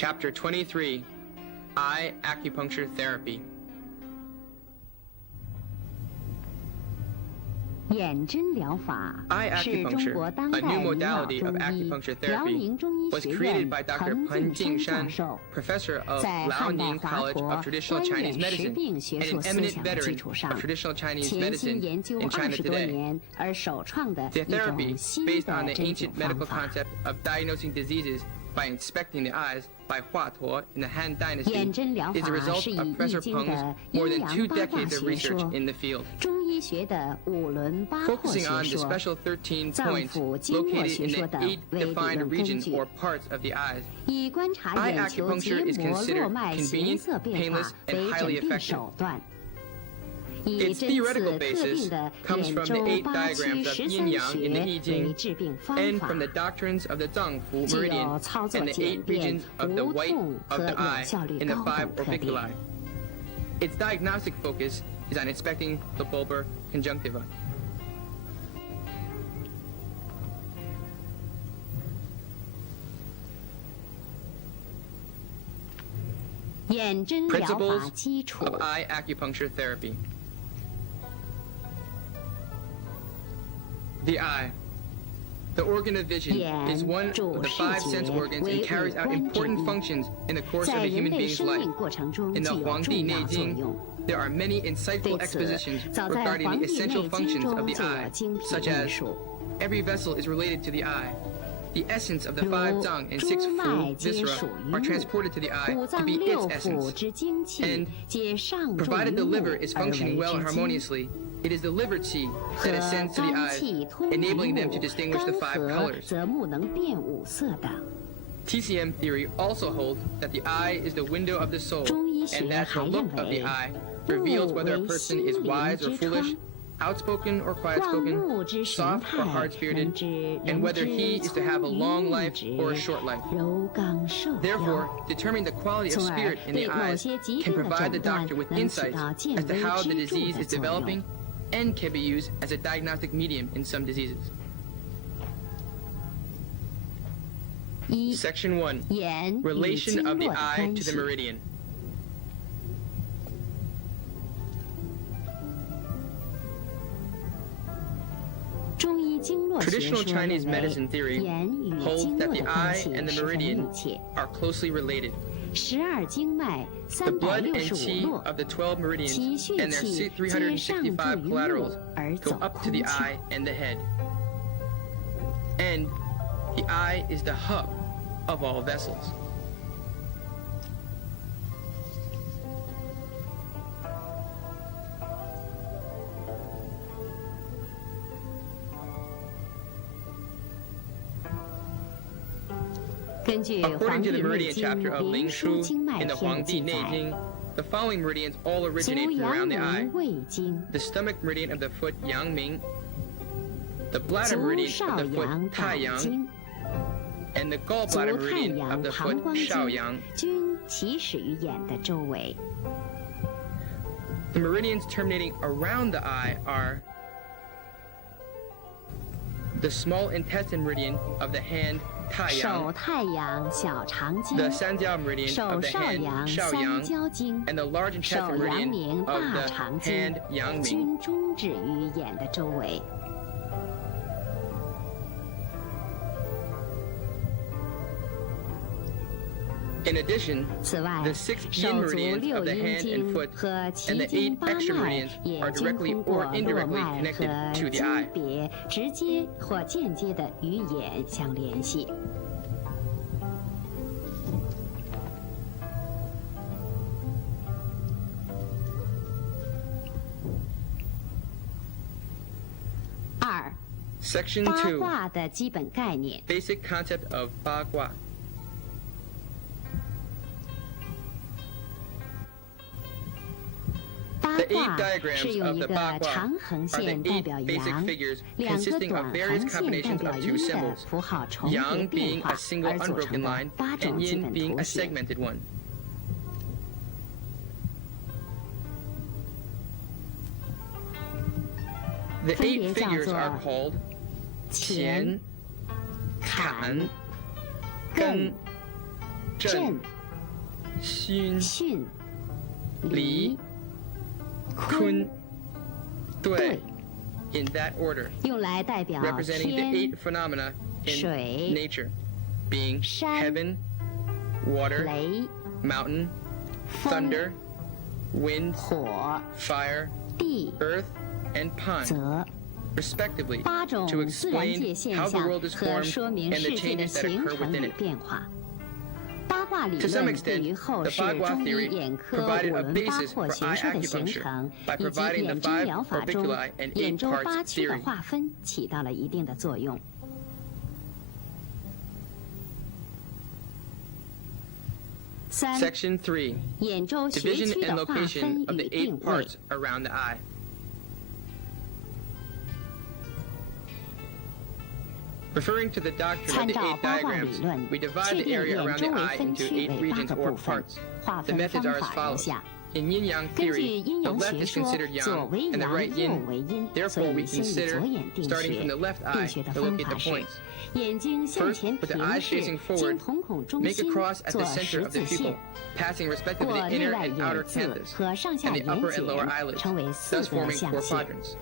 Chapter 23, Eye Acupuncture Therapy. 眼针疗法 Eye 是中 acupuncture, 国当 a 代 new 医疗 modality 中 of 医 acupuncture 辽 therapy, 宁中医 was 学 created 院 by Dr. 彭 Peng 敬山教 Jingshan, 授， professor of 在汉代 Liaoning 华 College 佗 of Traditional 观 Chinese 眼识 Medicine 病学 and 术 an 思 eminent 想的基 veteran 础 of 上， traditional Chinese 潜心 medicine 研究 in 20 China 多 today. 年而首创的 The 一种 therapy, 新 based 的 on the 针灸 ancient 方 medical 法。 concept of diagnosing diseases by inspecting the eyes by Hua Tuo in the Han Dynasty, 眼针疗 is the 法 result 是以 of 易 Professor 经 Peng's 的 more 阴 than 阳 2八卦 decades of 学 research 说、 in the field. 中医学的五轮八破 Focusing 学 on the 说、 special 13脏 points 腑经络 located 学 in 说 the 等 8为理 defined 论根 regions 据， or parts of the eyes. 以观察 Eye 眼球结 acupuncture is 膜 considered 络脉形 convenient, 色变 painless, 化 and 为 highly 诊病 effective. 手段。以 Its 针刺 theoretical 特 basis 定的 comes 眼 from the 周 8八七 diagrams of 13 yin yang in the 穴 I Ching 为治病方 and 法 from，the doctrines of the Zangfu 具有 meridian 操作 and the 简 8便、 regions of the 无 white 痛 of 和 the 有 eye 效率 in the 高 5等特点。 orbiculi. Its diagnostic focus is on inspecting the bulbar conjunctiva. 眼针疗 Principles 法基础 of eye acupuncture therapy. The eye. The organ of vision is one of the 5 sense organs and carries out important functions in the course of 在 a 人 human 类 being's 生 life. 命过程中 In 具 the 有 Huangdi 重要作 Neijing, 用。 there are many insightful 对此， expositions 早在《 regarding 黄 the 帝内 essential 经》 functions of 中 the 就有 eye, 精辟 such 论 as 述， every vessel is related to the eye. The essence of the 如 5 zang and 6诸脉 fu 皆 viscera 属于 are 目， transported to the eye 五 to 脏 be 六 its 腑 essence. 之精气 And 皆上重于 Provided the 目 liver is 而为 functioning well and 之精。 harmoniously, it is the liver qi 和 that ascends to the 肝 eyes, 气通于 enabling 目 them to，distinguish the 肝 5和 colors. 则目能辨五色等。 TCM theory also holds that the eye is the window of the soul, 中医学 and that 还 the 认 look of 为 the eye reveals whether a 目为 person is 心灵 wise or 之 foolish, 窗， outspoken or 望 quiet-spoken, 目之神 soft 态 or 能 hard-spirited, 知 and 人 whether 之 he is to have a 聪 long 明 life 直 or a short life. 柔刚受 Therefore, 邀。 determining the quality of 从而 spirit in 对 the 某 eyes 些疾 can 病的 provide the 诊断 doctor with 能起 insights 到见 as to 微 how the 知著 disease 的 is 作 developing 用。 and can be used as a diagnostic medium in some diseases. 一、 Section 1. 眼与 Relation 经 of the 络的 eye 关 to the 系。 meridian. 中医经络学 Traditional 说 Chinese 认 medicine 为， theory 眼与 holds 经 that 络 the 的关 eye 系 and the 十分密 meridian 切。 are closely related. 12经脉 The blood and 365 qi 络， of the 12其 meridians 血 and their 气皆上注 365 于目 collaterals 而 go 走 up to 空 the 气。 eye and the head. And the eye is the hub of all vessels. According 根据《黄 According to 帝 the 内 meridian 经 chapter of 灵 Ling 枢 Shu 经脉 in the 篇的 Huangdi 记载， Neijing, the following meridians all 足 originate from 阳 around the eye. 明胃经， The stomach meridian of the foot Yangming, the bladder 足 meridian 少 of the 阳 foot 胆 Taiyang, 经， and the 足 gallbladder 太 meridian 阳 of the 膀 foot 胱经 Shaoyang. 均起始于眼的周围。 The meridians terminating around the eye are the small intestine meridian of the hand 手 Taiyang, 太阳小肠经， the Sanjiao meridian 手 of the 少 hand 阳三 Shaoyang, 焦经， and the large 手 intestine 阳 meridian 明 of 大 the 肠经 hand Yangming. 均终止于眼的周围。 In addition, 此外 the 6手 yin 足 meridians 六 of the 阴 hand and 经 foot 和 and 奇 the 经 8八 extra 脉 meridians 也 are 经 directly 通过 or 络 indirectly 脉 connected 和 to the 经 eye. 别直接或间接的与眼相联系。 二、 Section 八 2, 卦的基本概念。 basic concept of Ba Gua. 八 The 8卦 diagrams 是用 of 一 the 个 Ba 长 Gua 横 are the 线代 8表 basic 阳， figures 两个 consisting 短 of 横 various 线代 combinations 表 of 阴 2的 symbols, 符号重叠 yang 变 being 化 a single 而组 unbroken 成的 line 八 and 种基 yin 本 being 图 a 形。 segmented one. The 分 8别叫 figures 做 are called 乾、乾、坎、艮、艮、震、震、巽、巽、离、坤、兑 in that order, 用来代表 representing the 天、 8 phenomena in 水、 nature, being 山、 heaven, water, 雷、 mountain, 风、 thunder, wind, 火、 fire, 地、 earth, and pond, 泽。 respectively, 8种 to 自然界 explain 现 how the 象 world is 和 formed 说明 and the 世界的 changes that 形 occur 成 within 与 it. 变化。八卦理 To some 论对 extent, 于后 the 世 Bagua 中医 theory 眼科五 provided a 轮八 basis 廓 for 学 eye 说的形 acupuncture 成， by 以及 providing the 眼针 5疗法中 orbiculi and 眼 8周 parts 八区的 theory. 划分起到了一定的作用。三、 Section 3. 眼周学 Division 区 and 的划分 location of 与 the 定 8位。 parts around the eye. Referring to the doctrine 参 of the 照 8八卦理 diagrams, 论， we divide 确 the 定 area 眼 around 周 the 为 eye 分 into 区 8为八 regions 个 or 部分， parts. 划 The 分 methods 方 are as 法如 follows. 下。 In yin yang 根据 theory, 阴 the 阳 left 学 is 说， considered 左 yang 为 and the 阳， right 右 yin. 为阴，所 Therefore, we 以先以 consider 左眼定 starting 穴 from the。left 定 eye 穴的 to 方 locate 法 the 是： points. 眼睛向 First, 前 with the 平 eyes 视， facing 经 forward, 瞳孔中 make a 心 cross at 做 the center 十 of the 字 pupil, 线， passing 过 respectively the 内 inner 外 and outer 眼字 canthus 和上下 and the 眼 upper and lower 睑 eyelids, 成为四 thus 个 forming 象 4限。 quadrants.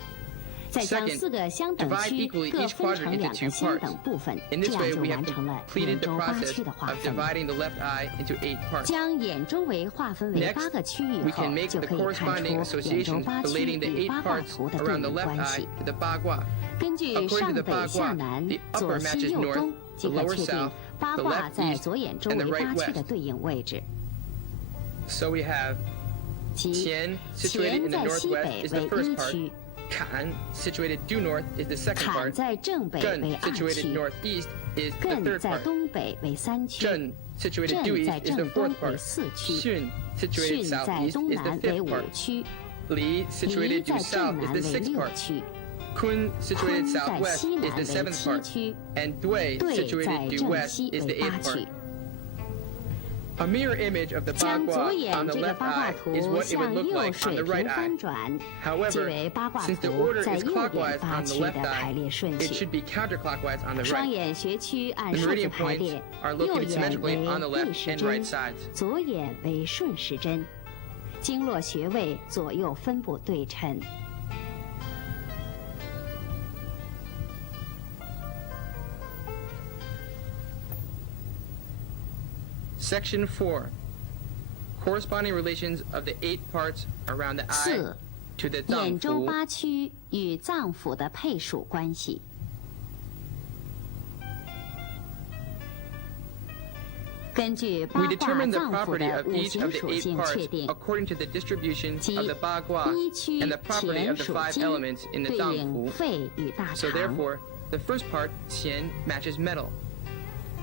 再将 Second, 4个相等 divide 区 equally 各 each 分 quadrant 成 into 2个 2相 parts. 等部分， In 这 this 样 way, 就 we have 完成了 completed 眼 the 周八 process 区的划 of 分。 dividing the left eye into 8 parts. 将眼周围划分为 Next, 8个区域 we 后 can，make 就 the 可以看 corresponding 出眼周 associations 八区 relating the 与 8八卦 parts 图的对 around the 应 left 关 eye 系。 to the Bagua. 根据 According 上 to the 北下 Bagua, 南 the 左 upper 西 matches 右 north, 东， the 即可 lower 确定 south, 八 the 卦 left 在 east, 左眼周 and the 围 right 八区的 west. 对应位置。 So we have 即 Qian, situated 乾 in the 在西 northwest, 北 is the 为 first 一 part. 区， Kan, situated due north, is the second 坎 part. 在正北 Zhen, 为二 situated 区， northeast, is the 艮 third 在 part. 东北为三区， Zhen, situated 震 due 在 east, is the 正东 fourth 为 part. 四区， Xun, situated 巽在 southeast, 东 is the 南为 fifth 五 part. 区， Li, 离 situated 在 due 正 south, 南 is 为 the sixth 六 part. 区， Kun, situated 坤在 southwest, 西 is 南 the 为 seventh 七 part. 区， And Dui, 兑在 situated due 正 west, 西 is the 为八 eighth 区 part.。A mirror image of the 将左 Bagua 眼 on the 这个 left 八卦 eye 图 is what it would 向 look 右 like on 水 the 平 right eye. 翻转，即 However, 为八卦 since the 图 order 在 is 右眼 clockwise 八 on the 区 left 的排 eye, 列顺 it 序。 should be counterclockwise on the 双 right. 眼学区按 The 数字 meridian 排 points 列， are 右 located 眼 symmetrically 为 on the 逆 left 时 and 针 right，sides. 左眼为顺时针，经络穴位左右分布对称。Section 4. Corresponding relations of the 8 parts around the eye 四、 to the 眼周 Zangfu. 八区与脏腑的配属关系。根据 We 八卦 determine the 脏腑 property 的 of 五 each 行 of the 属 8性 parts 确定， according to the distribution 即 of the Bagua 一区 and the property 乾 of the 属 5 金， elements in the 对应 Zangfu. 肺与大 So 肠。 therefore, the first part, Qian, matches metal,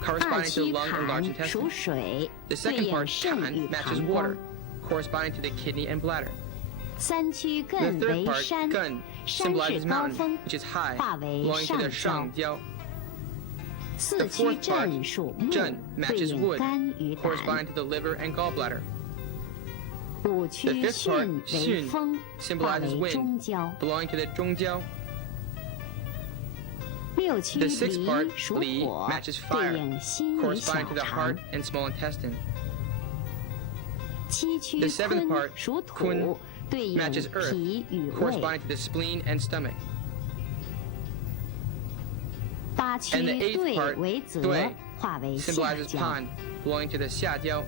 二 corresponding to 区 the lung and large 坎属 intestine. 水， The 对 second 应 part, 肾 Kan, 与 matches 膀 water, 胱。 corresponding to the kidney and bladder. 三区 The 艮 third 为 part, 山， Gun, 山是 symbolizes 高 mountain, 峰， which is high, 化为 belonging to the 上焦。 Shangjiao. 四 The 区 fourth part, 震属木， Zhen, 对 matches 应 wood, 肝与胆。 corresponding to the liver and gallbladder. 五区 The fifth part, 巽为 Xun, 风，化 symbolizes 为 wind, 中焦。 belonging to the Zhongjiao. 六区 The sixth part, 离属 Li, 火， matches 对 fire, 应心与小 corresponding to the 肠 heart。and small intestine. 七区 The seventh 坤 part, 属 Kun, 土，对应 matches earth, 脾与胃。 corresponding to the spleen and stomach. 八区 And the eighth 兑 part, 为泽， Dui, 化为下 symbolizes 焦。 pond, belonging to the Xiajiao.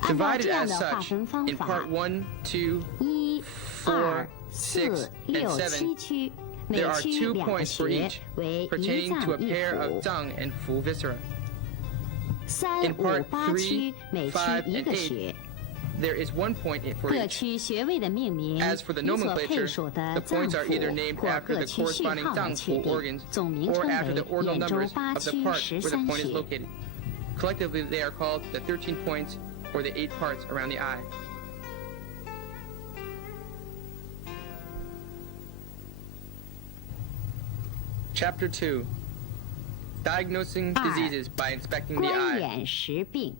按照 Divided 这样 as 的划 such 分方 in 法 part 1, 2, 一、 4, 二、 6, 四、 and 六、 7, 七区，每 there are 区 2两个 points for 穴 each, 为一 pertaining 脏 to a 一 pair of 腑。 zang and fu viscera. 三 In 五 part 八 3, 区每区5, 一 and 个 8, 穴， there is 1 point for 各 each. 区穴位的命名 As for the 与所 nomenclature, 配属的 the 脏 points are either 腑 named 或 after 各 the 区序 corresponding 号来确 zangfu 定 organs 总名 or 称 after the 为 ordinal 眼周 numbers 八 of the 区 part 十 where the 三 point is 穴。 located. Collectively, they are called the 13 points or the 8 parts around the eye. Chapter 2. Diagnosing 二 diseases by inspecting the 观 eye. 眼识病。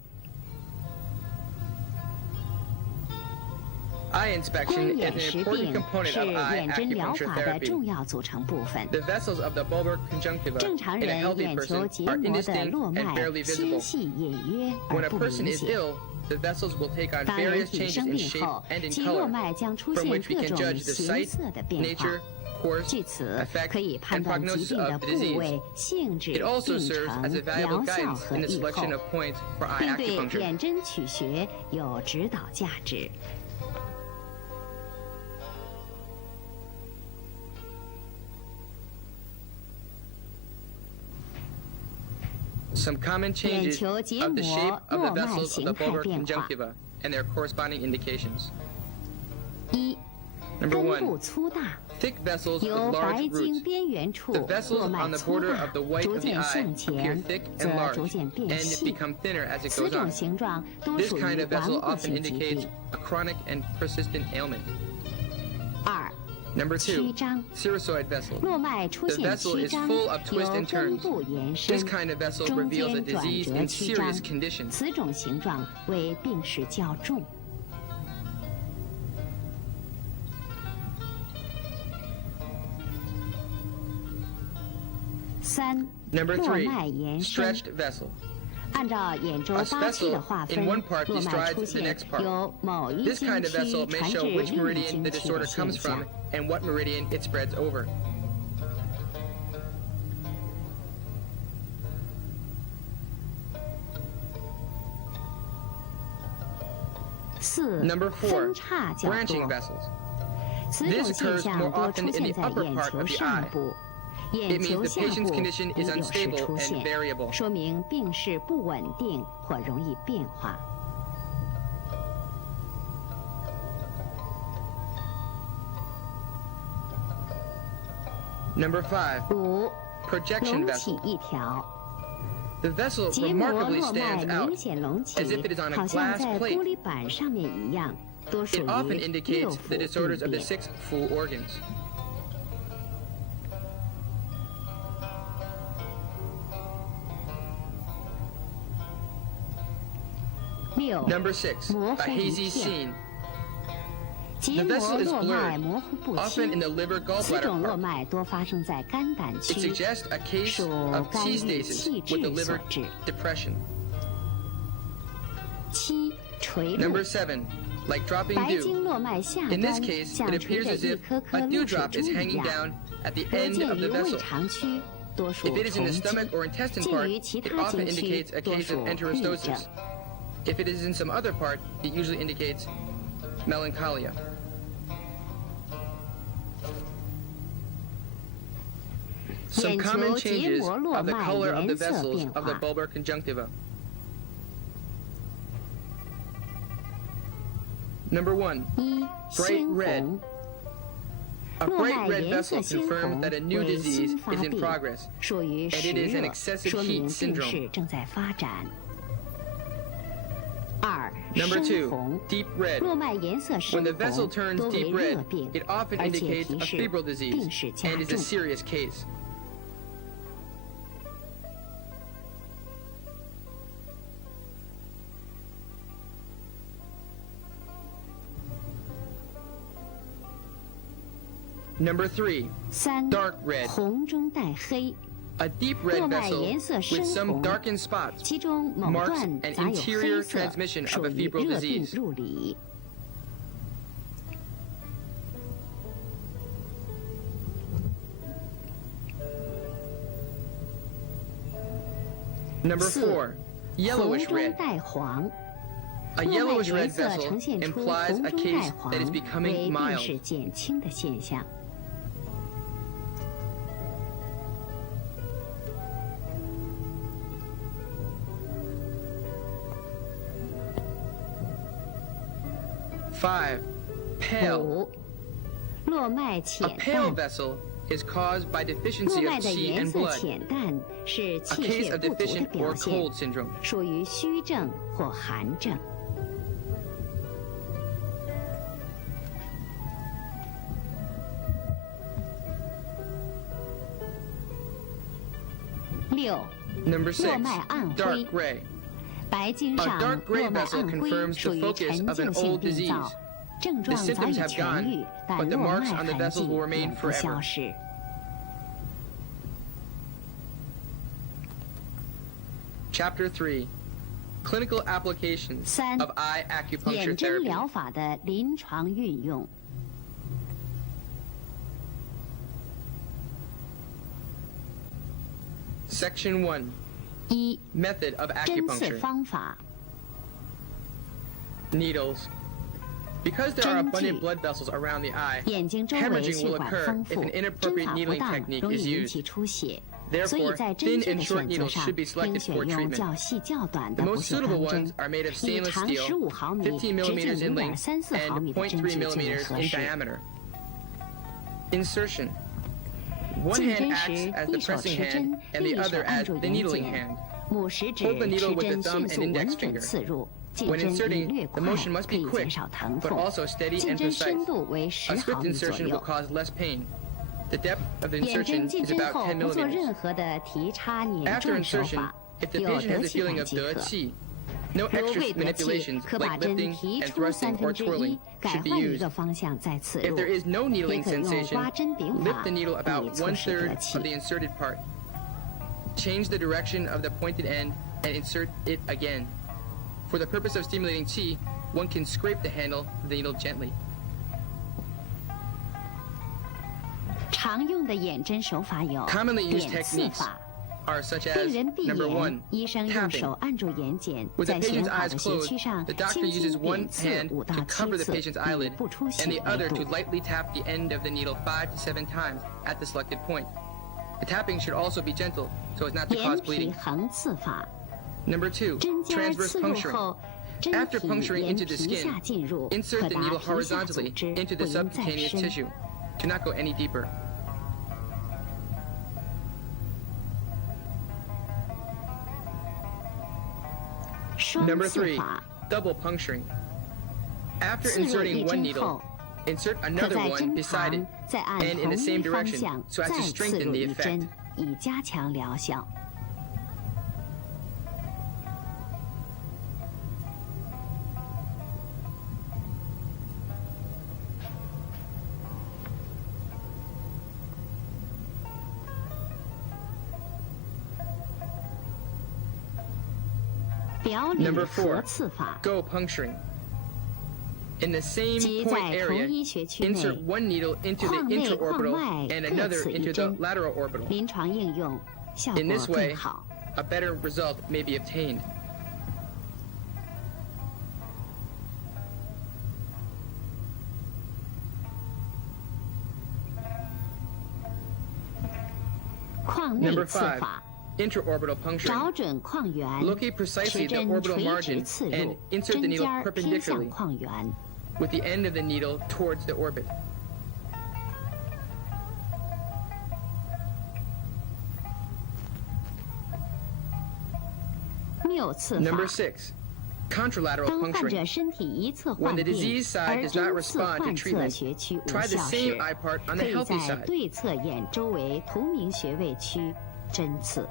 Eye inspection 观眼 is 识 an important 病 component 是 of eye 眼针疗 acupuncture 法的 therapy. 重要组成部分。 The vessels of the bulbar conjunctiva 正常 in a 人 healthy 眼球 person 结 are 膜的 indistinct 络 and 脉 barely 纤 visible. 细隐约 When 而 a 不 person 明 is 显。 ill, the vessels will take on 当人 various 体 changes 生 in 病 shape 后， and in 其络 color, 脉将出 from 现 which we 各 can 种 judge the 形 site, 色的变化 nature,。course, 据此 effect, 可以判 and 断疾 prognosis 病的 of the 部 disease. 位、性质、 It also 病 serves as a 程、 valuable 疗效 guidance 和 in the 预 selection 后 of，points for eye 并对 acupuncture. 眼针取穴有指导价值。 Some common changes 眼球结 of the 膜 shape of the 络脉 vessels of the 形态 bulbar 变化。 conjunctiva and their corresponding indications. 一、 Number 根 one, 部粗大， thick vessels 由 with 白 large 经 roots. 边缘处 The 络 vessels 脉 on the 粗 border 大 of the，white 逐 of the 渐 eye 向 appear 前， thick 则 and 逐 large 渐变 and 细。 become thinner as it 此 goes 种 on. 形状多 This 属于 kind of 顽 vessel 固 often 性疾 indicates 病。 a chronic and persistent ailment. 二、 Number 曲 two, 张， sinusoid vessel. 络脉出 The 现 vessel 曲 is 张， full of twists 由 and 根 turns. 部延伸， This kind of vessel 中 reveals a 间转 disease 折 in 曲 serious 张。 condition. 此种形状为病史较重。 三、 Number 络 three, 脉延伸。 stretched vessel. 按照眼周 A 八期的 vessel 划 in 分， one part 络脉 describes 出 the 现 next part. 由某一 This 经 kind of 区 vessel may 传至 show 另 which 一 meridian 经 the 区的 disorder 现 comes 象 from。and what meridian it spreads over. 四、 Number 分 four, 叉角 branching 度。 vessels. 此种 This 现 occurs 象 more 多出 often in 现 the 在 upper 眼 part 球 of the 上 eye. 部， It 眼 means 球 the 下 patient's 部 condition 也 is 有时 unstable 出 and 现， variable. 说明病势不稳定或容易变化。 Number five, 五、 projection 隆起 vessel. 一条， The vessel 结膜 remarkably 络脉 stands out. 明显隆起 as if it is on，a 好像 glass 在 plate. 玻璃板上面一样，多属 It often 于六 indicates 腑 the 病 disorders of the 变。 six full organs. 六、 Number six, 模 a 糊一 hazy 片， scene. 结 The 膜 vessel is 络脉 blurred, 模糊不 often in 清。 the liver 此 gallbladder 种络 part. 脉多发生在肝胆 It 区， suggests a case 属 of 肝 T 郁 stasis 气 with the 滞所 liver 致。 depression. 七、垂 Number 露， seven, like dropping 白 dew. 经络脉下 In 端 this case, 像 it 垂 appears 着 as 一 if 颗颗 a 露水 dewdrop 珠 is 一 hanging 样。 down at the 若 end 见 of 于 the 胃 vessel. 肠区，多属 If it is in 虫 the 经； stomach or intestine 见 part, 于其 it 他 often 经区， indicates a 多 case 属 of 痹症。 enterostosis. If it is in some other part, it usually indicates melancholia. 眼 Some common 球结 changes 膜络 of the 脉 color of the 颜色 vessels 变 of the 化。 bulbar conjunctiva. Number one, 一、 bright 鲜 red. 红， a 络 bright 脉 red 颜色 vessel 鲜 confirms 红 that a new 为 disease 新发 is in 病， progress. 属于 and 实 it is an 热， excessive 说 heat 明病 syndrome. 势正在发展。二、 Number 深 two, 红， deep red. 络脉颜色 When 深 the vessel 红， turns 多为 deep 热 red, 病， it often 而且 indicates 提 a 示 febrile 病 disease 史加 and is a 重。 serious case. Number three, 三、 dark red. 红中带黑， A deep red 络脉 vessel 颜色 with 深 some 红， darkened spots. 其中某 marks 段 an 杂有 interior 黑色， transmission of 属 a 于 febrile 热病 disease. 入里。 Number 四、 four, 红 yellowish 中 red. 带黄， A 络脉 yellowish 颜 red 色 vessel 呈现出 implies 红 a 中带 case 黄， that is 为 becoming 病 mild. 势减轻的现象。 Five, pale. 五、络脉 A 浅 pale 淡， vessel is caused by 络 deficiency 脉 of 的 qi 颜 and 色 blood, 浅淡是 a 气 case 血 of 不足的 deficient 表 or 现 cold，syndrome. 属于虚症或寒症。 六、 Number 络 six, 脉暗灰 dark，gray. 白经 A 上 dark gray 络脉 vessel 暗灰 confirms 属 the 于 focus 沉 of an 静性 old 病 disease. 灶，症 The 状早 symptoms 已 have 痊愈 gone, 但 but the 络 marks 脉 on the 痕 vessels 迹 will remain 永不消 forever. 失。Chapter 3: Clinical Applications 3. of Eye 眼 Acupuncture 针 Therapy. 疗法的临床运用。 Section 1: 一、 Method of 针刺 Acupuncture. 方法。 Needles. Because there are 针具 abundant blood vessels around the eye, 眼睛周围 hemorrhaging 血 will 管 occur 丰 if 富 an，针 inappropriate 法不 needling 当 technique 容 is 易引 used. 起出血。所 Therefore, 以在针 thin 具 and 的 short 选择 needles 上 should be， 应 selected 选 for 用 treatment. 较细较短 The 的不 most 锈 suitable 钢 ones 针， are made of 以 stainless 长 steel, 15毫米、 15直径 millimeters in length, 0.34毫 and 米的针 0.3 具最为 millimeters 合 in 适。 diameter. Insertion. One 进 hand 针 acts 时， as the 一手 pressing 持针 hand，and 另 the 一手 other 按 as 住 the 眼 needling 睑， hand. 拇食指 Hold the 持 needle with 针 the thumb 迅速 and 稳 index 准 finger. 刺入。进 When 针宜 inserting, 略 the 快， motion must 可 be 以 quick, 减少疼 but 痛。 also steady 进 and 针深 precise. 度为 A 10 swift 毫米左 insertion will 右。 cause less pain. The depth of the 眼针 insertion 进 is 针 about 后 10不做 millimeters. 任何的提插捻 After 转手 insertion, 法， if the 有 patient 得 has the 气 feeling 感 of 即可。 qi, no 如 extra 未得气， manipulations 可把 like 针 lifting 提 and 出 thrusting or 1/3， twirling 改 should be 换一个 used. 方向再刺 If 入。 there is no 也 needling 可用 sensation, 刮针柄 lift 法 the needle 以 about 促使 1/3 得 of 气 the。inserted part. Change the direction of the pointed end and insert it again. For the purpose of stimulating qi, one can scrape the handle of the needle gently. 常用的眼针手法有 Commonly used 点刺 techniques 法。 are such 病 as 人闭 number 眼 1, 医生用 tapping. 手按住眼睑， With the 在选 patient's 好 eyes 的穴 closed, 区上 the doctor 轻 uses 轻 one 点刺hand 5到 to cover 7 the 次， patient's 以 eyelid 不出血 and the 为 other 度 to。lightly tap the end of the needle 5 to 7 times at the selected point. The tapping should also be gentle so as not to 眼 cause 皮 bleeding. 横刺法， Number 2, 针尖儿 transverse 刺入 puncturing. 后，针 After 体 puncturing 沿 into the 皮下 skin, 进入， insert 可 the 达 needle 皮下组 horizontally 织， into 不 the 应再 subcutaneous 深。 tissue. Do not go any deeper. Number 双刺 3, 法， double puncturing. After 刺入 inserting 一 one 针 needle, 后， insert 可 another 在 one 针 beside 旁 it 再按 and in 同 the same 一方 direction 向 so as 再 to 刺 strengthen 入 the 一针 effect.，以加强疗效。表里 Number 合 4, 刺法， go puncturing. In the same 即 point 在同 area, 一学区内 insert one needle into the 眶内眶 intraorbital 外 and 各 another 刺一 into the 针， lateral orbital. 临床应用效 In 果 this way, 更好。 a better result may be obtained. “眶内 Number 刺 5, 法”， intraorbital puncturing. 找准眶缘， Locate precisely 持 the 针 orbital 垂直 margin 刺 and 入， insert the 针 needle 尖儿偏向 perpendicularly 眶缘。 with the end of the needle towards the orbit. “谬刺法 Number 6, contralateral 当患者 puncturing. 身体一侧 When 患 the 病， disease side 而 does not 针刺 respond to 患侧 treatment, 穴区无 try the 效 same 时， eye part on 可 the 以 healthy 在 side. 对侧眼周围同名穴位区针刺。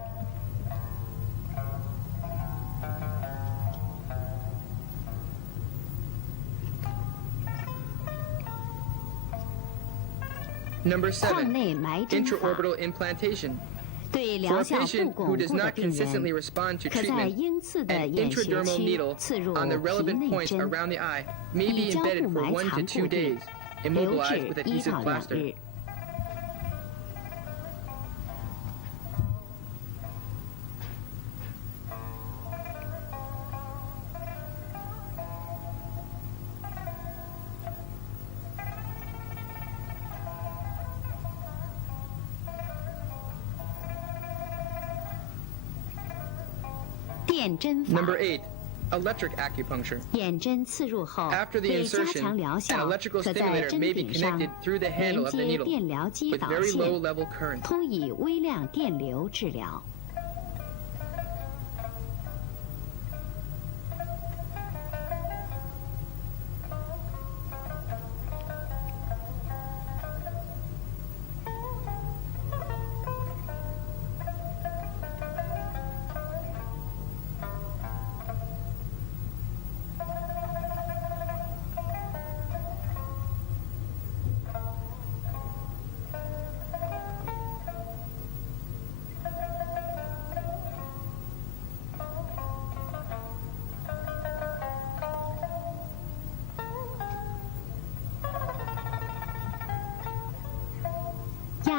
Number 眶 7, 内埋针法 intraorbital implantation. 对 For 疗 a 效不 patient who 巩 does 固的 not 病 consistently 人， respond to 可在 treatment, 应刺的 an 眼穴 intradermal 区 needle 刺入 on the 皮 relevant 内 points 针， around the eye may 以 be 胶布 embedded for 埋 1 to 藏 2固定 days,，留 immobilized 置 with 1 adhesive 到2 plaster. 日。电针法 Number 8, electric acupuncture. 眼针刺入后， After the 为加 insertion, 强疗 an 效， electrical 可在 stimulator 针 may be 柄上 connected through the 连 handle of the 接 needle 电疗机 with 导 very low 线， level current. 通以微量电流治疗。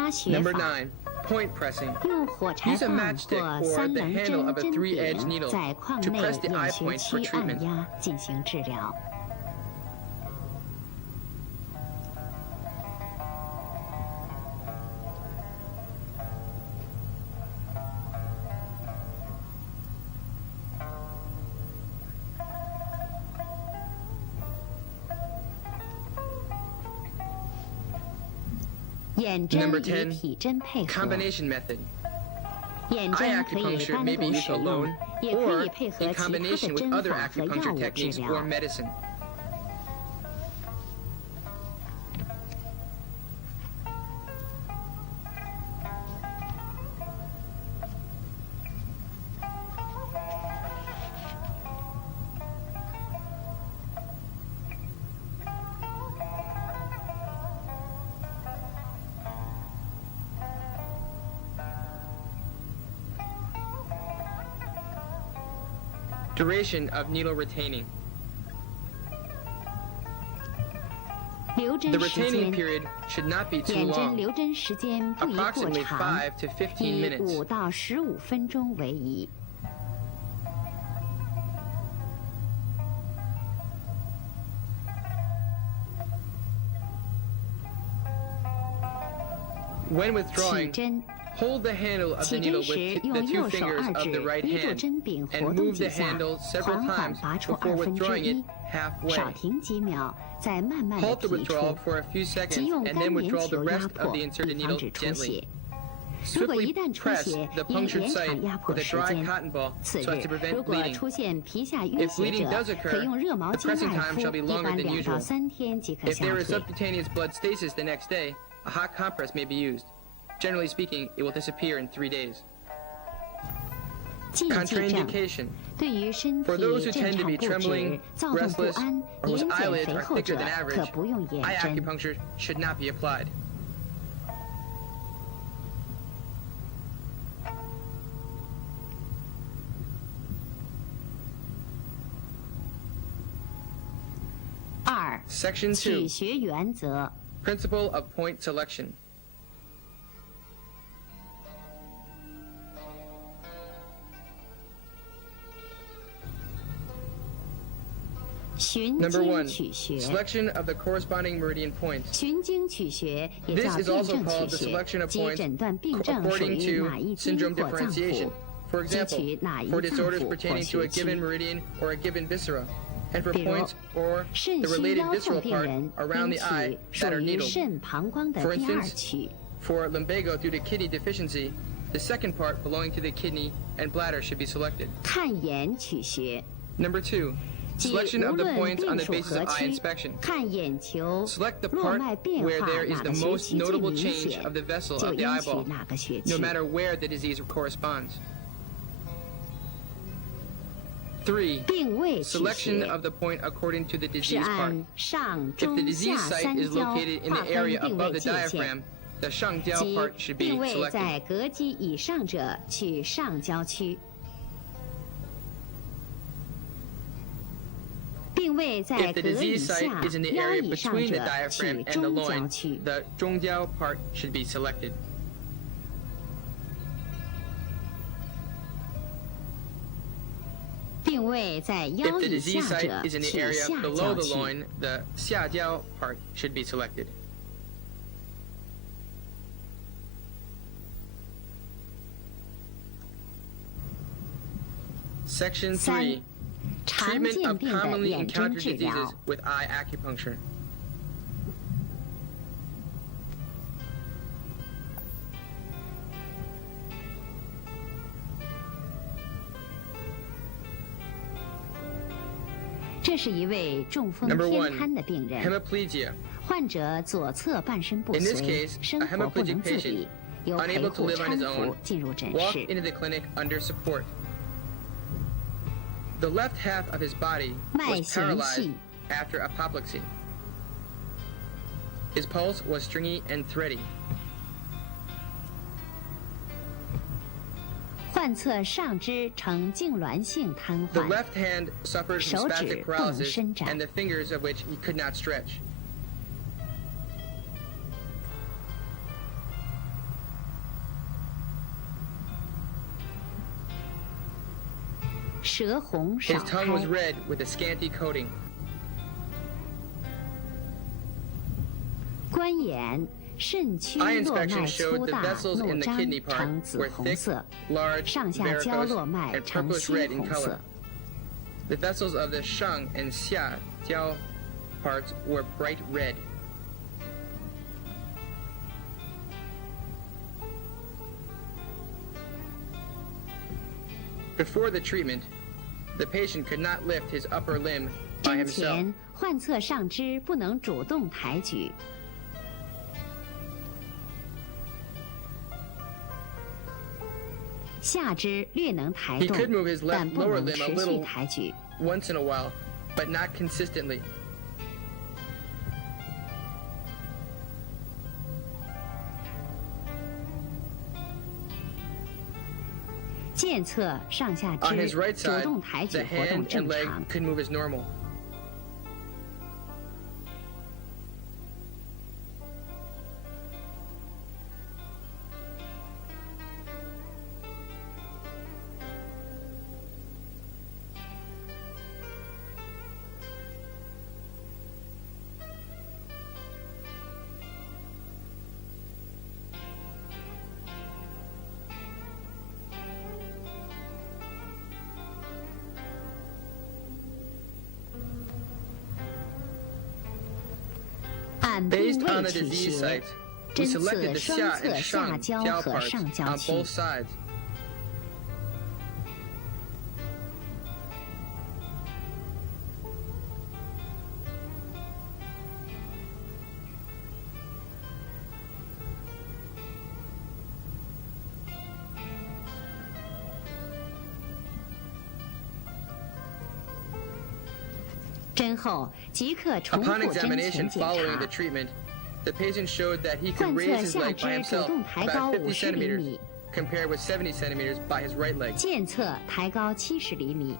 拉学 Number 法， 9. Point pressing. 用火柴 Use a 棒 matchstick 或 or 三 the 棱 handle 针 of a 针 3-edged 柄 needle 在眶 to 内 press the 眼 eye 穴 points for 区按 treatment. 压进行治疗。眼针 Number 与 10. 体针配合， Combination method. 眼 Eye 针可以 acupuncture 单 may 独 be used 使用 alone，也可 or 以配合 in 其他的 combination with 针 other 法和药 acupuncture 物治 techniques 疗 or。medicine. Duration of needle retaining. 留 The 针时 retaining 间， period should not be too 眼针 long, 留针时间不宜过 approximately 长， 5 to 15以 minutes. 5到15分钟为宜。 When 起 withdrawing, 针， hold the handle of the 起 needle 针时 with the 用 two 右手 fingers 二 of 指 the right 依住 hand 针柄活 and 动 move 几 the 下， handle several 缓缓 times 拔出 before 1/2 withdrawing it 一， halfway. 少停几秒，再慢慢的 Halt the 提出 withdrawal，for a few 即 seconds 用 and 干 then 棉 withdraw the 球压 rest 迫， of the inserted 以 needle 防止出 gently. 血。如果 Swiftly 一旦出 press 血， the 应 punctured 延 site 长压迫 with a 时 dry 间。 cotton ball 次 so as 日 to，prevent 如果 bleeding. 出现皮下淤 If 血 bleeding 者 does，occur，可用热毛 the 巾 pressing 艾 time 敷， shall be 一 longer 般 than 2到 usual. 3天即可 If 下 there is 退。 subcutaneous blood stasis the next day, a hot compress may be used. Generally speaking, it will disappear in 3 days. 禁忌症 Contraindication. 对于身 For 体 those who 震 tend to 颤 be 不止 trembling,、躁动不 restless, 安、 or whose 眼睑 eyelids 肥 are 厚 thicker 者 than average, 可不用眼 eye 针。 acupuncture should not be applied. 2. Section 取 2. 穴原则。 Principle of point selection. 循 Number 经 1. 取穴。 Selection of the corresponding meridian points. 循经取穴也 This 叫 is 辨 also 证 called 取 the 穴， selection of 即 points 诊断病症属 according 于 to 哪一经 syndrome 或脏 differentiation. 腑， For 汲 example, 取哪一 for 脏 disorders 腑或 pertaining to 穴 a given 区。 meridian or a given viscera, and for 比如 points or 肾 the 虚 related 腰痛 visceral 病 part 人 around 应 the eye 取 that 属 are 于 needled. 肾膀胱的 For 第二 instance, 区。 For lumbago due to kidney deficiency, the second part belonging to the kidney and bladder should be selected. 看眼取穴， Number 2. 即 Selection 无 of the 论 points 病 on the 属 basis 何 of eye 区， inspection. 看眼球 Select the 络 part 脉变 where 化 there is 哪 the 个穴 most 区最 notable 明 change 显 of the，vessel 就 of the 应取 eyeball, 哪个穴 no 区。 matter where the disease corresponds. 3. 病位取 Selection 穴 of the point according to the 是 disease part. 按上 If 中 the 下 disease site 三 is 焦 located in 划 the 分 area 病 above 位 the 界限， diaphragm, the 上焦 即 part should 病 be 位 selected. 在膈肌以上者取上焦区，病位在 If the 膈以 disease 下 site is in the 腰 area 以上 between the 者 diaphragm 取 and the 中焦 loin, 区。 the 中焦 part should be selected. 病位在 If 腰 the 以 disease 下 site 者 is in the 取 area 下 below 焦 the 区。 loin, the 下焦 part should be selected. 3. 常 Treatment 见 of 病的 commonly 眼针 encountered 治疗 diseases。with eye acupuncture. 这是一位中风 Number 偏 1. 瘫的病人， Hemiplegia. 患者左侧半身不 In this 遂， case, 生 a 活不 hemiplegic 能自 patient, 理，由陪 unable to 护 live on 搀 his 扶 own, 进入诊 walked 室。 into the clinic under support. The left half of his body 脉 was 弦 paralyzed 细， after apoplexy. His pulse was stringy and thready. 患侧上肢呈痉挛性瘫 The 痪， left hand suffered from 手指 spastic 不能 paralysis 伸展 and the fingers of which he could not stretch. 舌红少 His tongue was 开， red with a scanty coating. 观眼肾区 Eye 络 inspection 脉 showed 粗 the 大， vessels 怒 in the 张 kidney part 呈紫 were 红 thick, 色， large, 上下交 varicose, 络脉 and 呈 purplish 鲜 red in 红 color. 色。 The vessels of the sheng and xia jiao parts were bright red. Before the treatment, the patient could not lift his upper limb by 针 himself. 前患侧上肢不能主动抬举，下肢略能抬 He 动 could move his，left 但不 lower 能 limb a 持续 little 抬举。 once in a while, but not consistently. 健侧上下 On 肢 his right 主 side, 动抬举 the 活动 hand 正 and leg 常。 could move as normal. 按病 Based on 位 the 取 disease 穴， site, we 针 selected 刺 the 双 xia 侧 and 下 sheng 焦 jiao 和 parts 上焦 on 区 both。sides. 针后即刻重复 Upon 针前 examination 检 following the 查。 treatment, the patient showed that he could 患 raise 侧 his 下 leg by 肢主 himself 动抬高 about 50 50厘 centimeters, 米， compared with 70 centimeters by his right leg. 健侧抬高70厘米。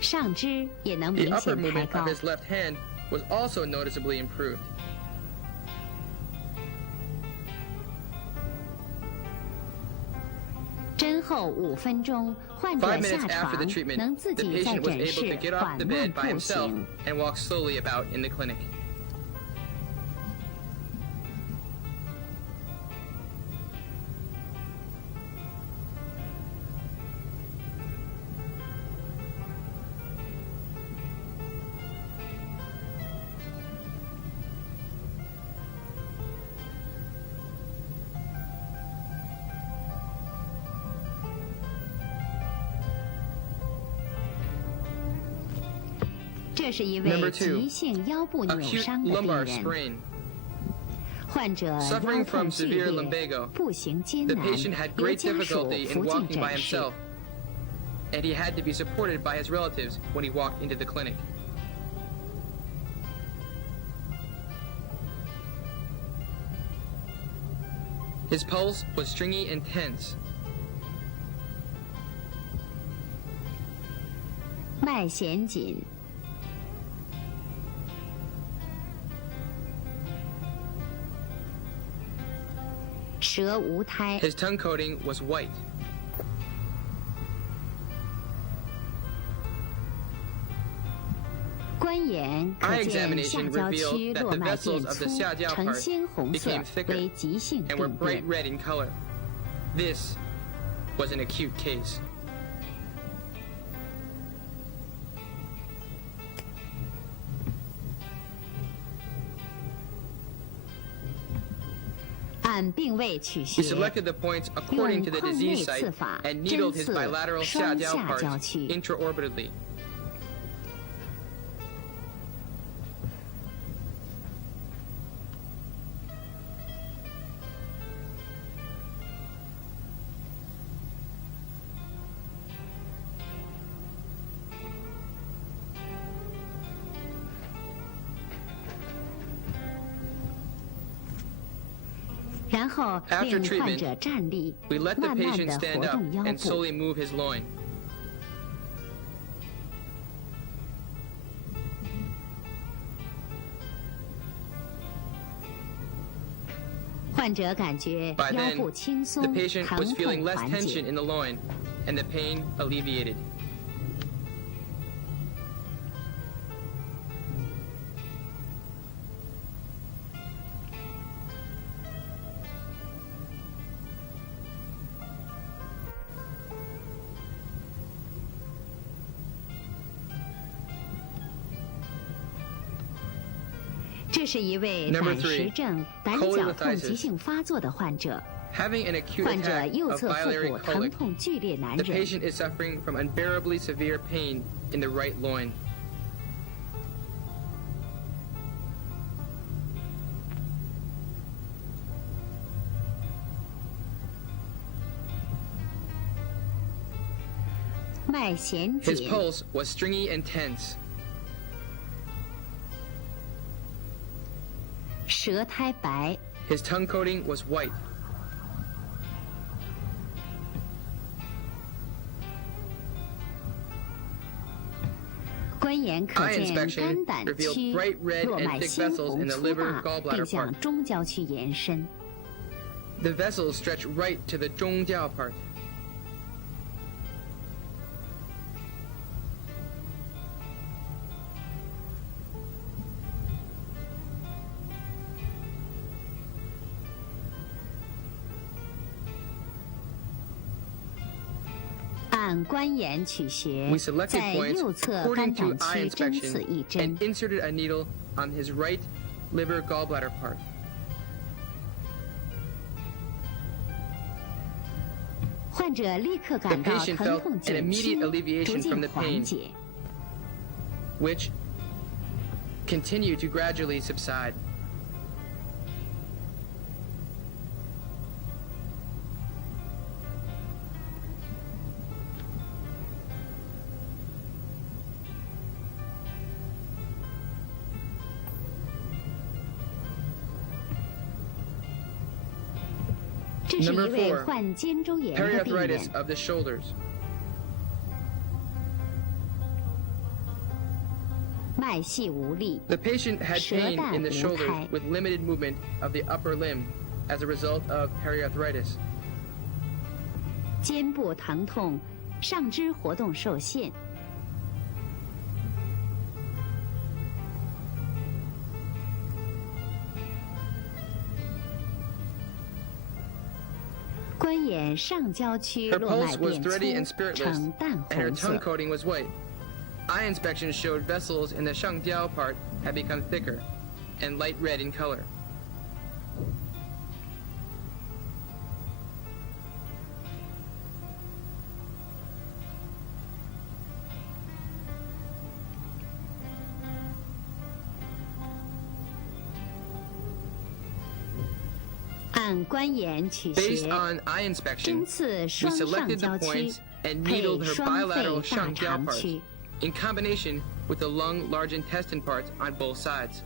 上肢也能 The 明 upper 显抬 movement 高 of。his left hand was also noticeably improved. 针后5分钟，患者 5下 minutes after the 床， treatment, 能自 the 己在 patient was 诊 able 室 to get off 缓 the 慢 bed by 步 himself 行。 and walk slowly about in the clinic. 这是一 Number 位 two, 急性腰部扭 Acute 伤的病 lumbar 人， sprain. 患者腰 Suffering 痛 from 剧 severe 烈， lumbago, 步行艰 the 难， patient had 由 great 家属 difficulty in 扶进 walking by 诊室。 himself, and he had to be supported by his relatives when he walked into the clinic. His pulse was stringy and tense. 脉弦紧，舌无苔， His tongue coating was white. 观眼可 Eye 见 examination 下焦区 revealed that 络 the 脉 vessels 变 of the 粗， xiajiao 呈 parts 鲜红色 became，thicker 为急性 and were 病 bright 变。 red in color. This was an acute case. 按病位取 He 穴， selected the points according 用 to the 眶内 disease 刺 site 法 and 针 needled his 刺 bilateral 双 xiajiao 下焦 parts 区。 intraorbitally. 然然后 After 令患 treatment, 者站立， We let the 慢慢 patient 地 stand 活 up 动腰 and 部。 slowly move his loin. 患者感觉 By 腰 then, 部轻 the 松， patient 疼 was 痛 feeling less 缓 tension 解。 in the loin, and the pain alleviated. 这是一位 Number 胆石 three, 症胆绞痛急性发作的患者， Having an acute 患者 attack 右 of 侧腹 biliary 部疼 colic, 痛剧烈难 the 忍， patient is suffering from unbearably severe pain in the right loin. 脉弦 His 紧， pulse was stringy and tense. 舌苔白， His tongue coating was white. 观眼可 Eye 见 inspection 肝胆 revealed 区 bright red 络 and 脉 thick 鲜 vessels 红 in the 粗 liver 大， gallbladder 并向 part. 中焦区延伸。 The vessels stretch right to the zhongjiao part. 按观眼取穴 We，selected 在 points 右侧 according 肝 to 胆 eye 区针刺 inspection 一针 and。inserted a needle on his right liver gallbladder part. 患者立刻 The 感到 patient 疼 felt 痛 an 减 immediate 轻， alleviation 逐 from 渐 the 缓 pain, 解。 which continued to gradually subside. 这是一 Number 位 four, 患肩周炎的病人 Periarthritis，of the shoulders. 脉细无力， The patient had pain in the 舌淡无 shoulders 苔。 with limited movement of the upper limb as a result of periarthritis. 肩部疼痛，上肢活动受限。观眼上焦区 Her 络脉 pulse was 变 thready and 粗， spiritless, 呈淡 and her 红 tongue 色。 coating was white. Eye inspection showed vessels in the shangjiao part had become thicker and light red in color. 按观眼取 Based 穴， on eye inspection, 针刺 we 双上 selected 焦 the 区 points and 配 needled her 双肺 bilateral 大 shangjiao 肠 parts 区。 in combination with the lung large intestine parts on both sides.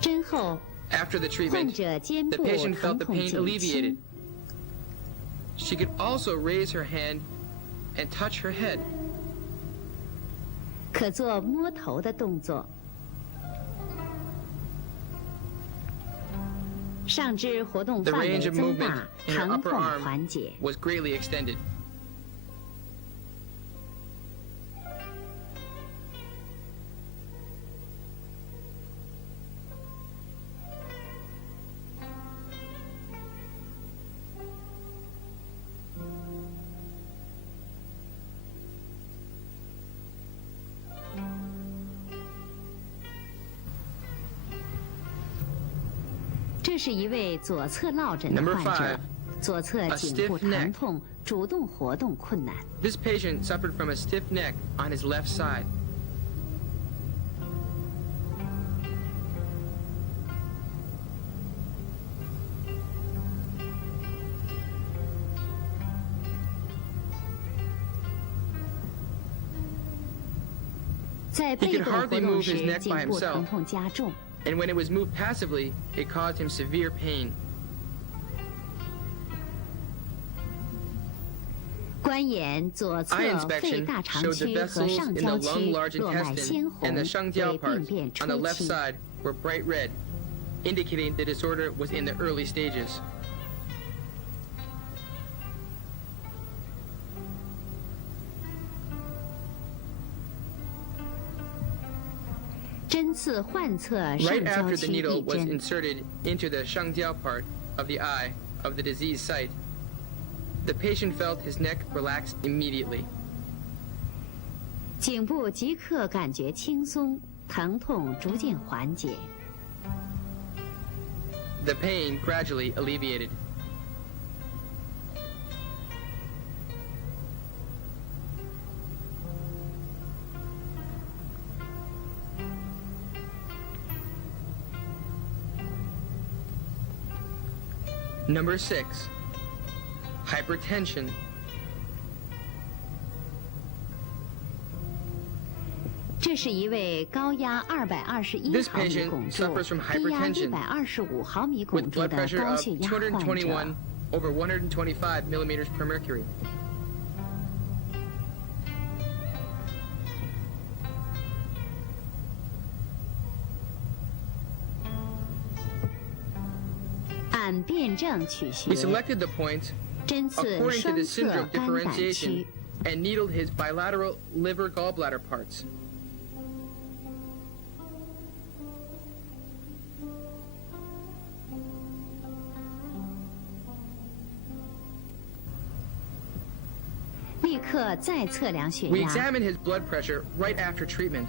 针后， After the 患 treatment, 者肩 the 部 patient 疼 felt the 痛 pain 减 alleviated. 轻， She could also raise her hand and touch her head. 可做摸头的动作。上肢活动 The 范围 range of 增 movement 大， in her 疼 upper 痛 arm 缓解。 was greatly extended. 这是一位左侧落枕的 Number 患者 5, 左侧颈部疼痛，主动活动困难。 This patient suffered from a stiff neck on his left side. 在被动活动时，颈部疼痛加重。 And when it was moved passively, it caused him severe pain. 观眼左侧 Eye 肺 inspection 大肠 showed the 区和 vessels 上 in the 焦 lung, 区 large 络脉鲜 intestine 红， and the 为 shangjiao 病 parts 变 on 初 the left 期。 side were bright red, indicating the disorder was in the early stages. 针刺患侧上 Right 焦 after the 区 needle 一 was 针， inserted into the shangjiao part of the eye of the diseased site, the patient felt his neck relax immediately. 颈部即刻感觉轻松，疼痛逐渐缓解。 The pain gradually alleviated. Number 6. Hypertension. 这是一位高压221 This 毫米 patient 汞柱、 suffers from 低压 hypertension 125毫米汞 with 柱 blood 的 pressure 高 of 血压患者。 221 over 125 millimeters per mercury. 按辩证取穴 We，selected the point 针刺 according to 双 the 侧 syndrome 肝胆 differentiation 区， and needled his bilateral liver gallbladder parts. 立刻再测量血 We 压， examined his blood pressure right after treatment.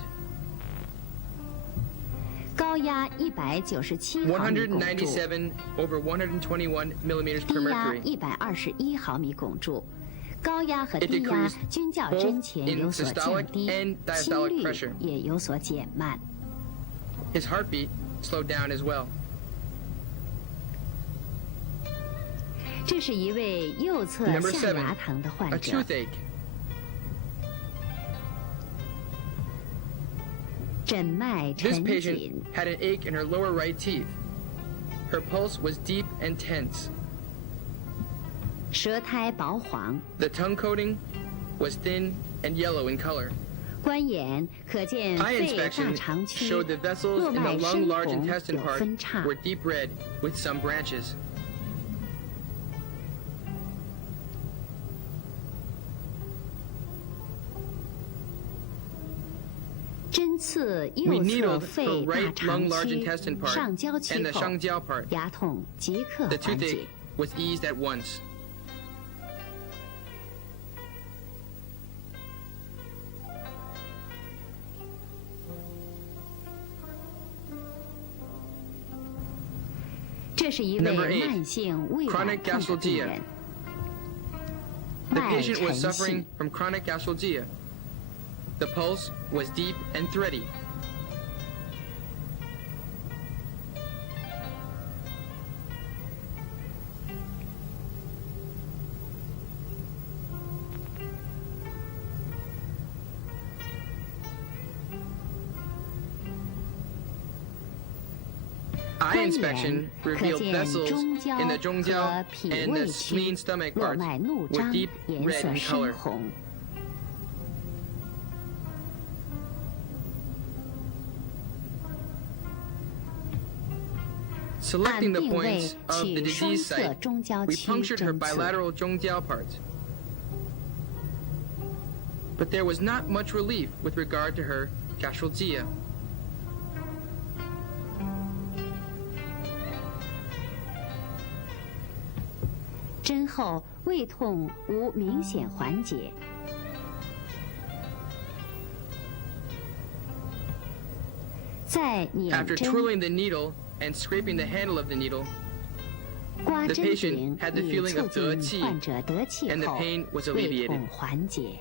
高压197毫米汞柱， 197 over 121 millimeters per 低压 mercury. 121毫米汞柱。高压和 It 低压 decreased 均较 both 针前 in 有所 systolic 降低， and 心 diastolic 率 pressure. 也有所减慢。 His heartbeat slowed down as well. 这是一位右侧 Number 下 7, 牙疼的患 a 者， toothache. 诊脉 This 沉 patient 紧， had an ache in her lower right teeth. Her pulse was deep and tense. 舌苔薄黄， The tongue coating was thin and yellow in color. 观眼可见 Eye 肺大 inspection 肠区 showed the vessels 络 in the 脉 lung 深 large 红 intestine 有 part 分叉 were，deep red with some branches. 针刺 We 右侧 needled 肺 her 大 right 肠 lung large 区 intestine part 上焦区 and the 后， shangjiao part. 牙痛即刻 The 缓解 toothache。was eased at once. “这是一 Number 位 8, 慢性胃脘 chronic 痛的病 gastralgia 人， The 脉 patient 沉 was 细 suffering，from chronic gastralgia. The pulse was deep and thready. 观 Eye 眼 inspection 可 revealed 见 vessels 中焦 in the 中焦和脾 and 胃 the 区 spleen stomach 络 parts 脉怒 were 张， deep 颜 red 色 in 深 color. 红。 Selecting the 按病位 points of the 取双 disease 侧 site, 中焦 we 区 punctured her 针刺。 bilateral zhongjiao part. But there was not much relief with regard to her gastralgia. 针后胃痛无明显缓解。再捻 After 针， twirling the needle and scraping the handle of the needle, 刮 The 针 patient 柄 had the 以 feeling 促 of 得进气患者得气 and the 后 pain was 胃 alleviated. 痛缓解。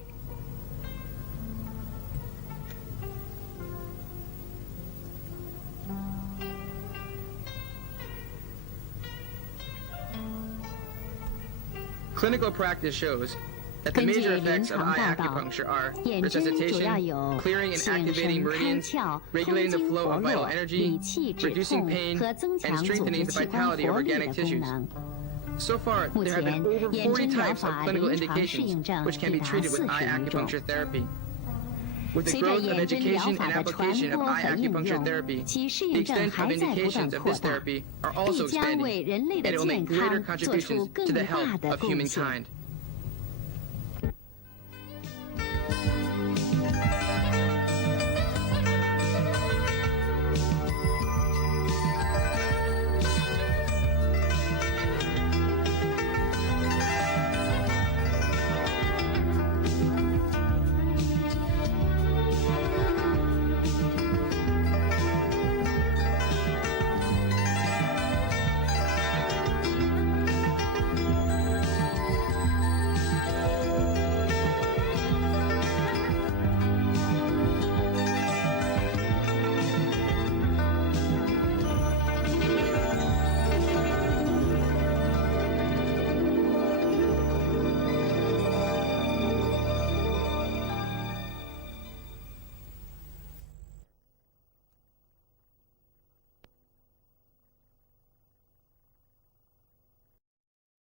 Clinical practice shows that the 根据 major 临 effects of 床 eye 报道， acupuncture are 眼针主要 resuscitation, 有 clearing and 显 activating 神开 meridians, 窍、通 regulating the 经 flow 活 of vital 络、 energy, 理气止 reducing 痛 pain, 和增 and 强组 strengthening 织 the 器官 vitality of 活力 organic 的功 tissues. 能。 So far, 目 there have 前 been over 眼 40针疗 types of 法 clinical 临床适 indications 应症 which can 已 be 达 treated with 40 eye 余种。 acupuncture therapy. With the 随着 growth of 眼针疗 education 法 and 的传 application of 播 eye 和应 acupuncture 用， therapy, 其适 the 应症 extent of 还在不 indications 断 of 扩 this 大， therapy are also 必将 expanding, 为人类的 and it will 健 make greater 康做出 contributions 更 to the 大 health 的 of 贡 human 献。 kind.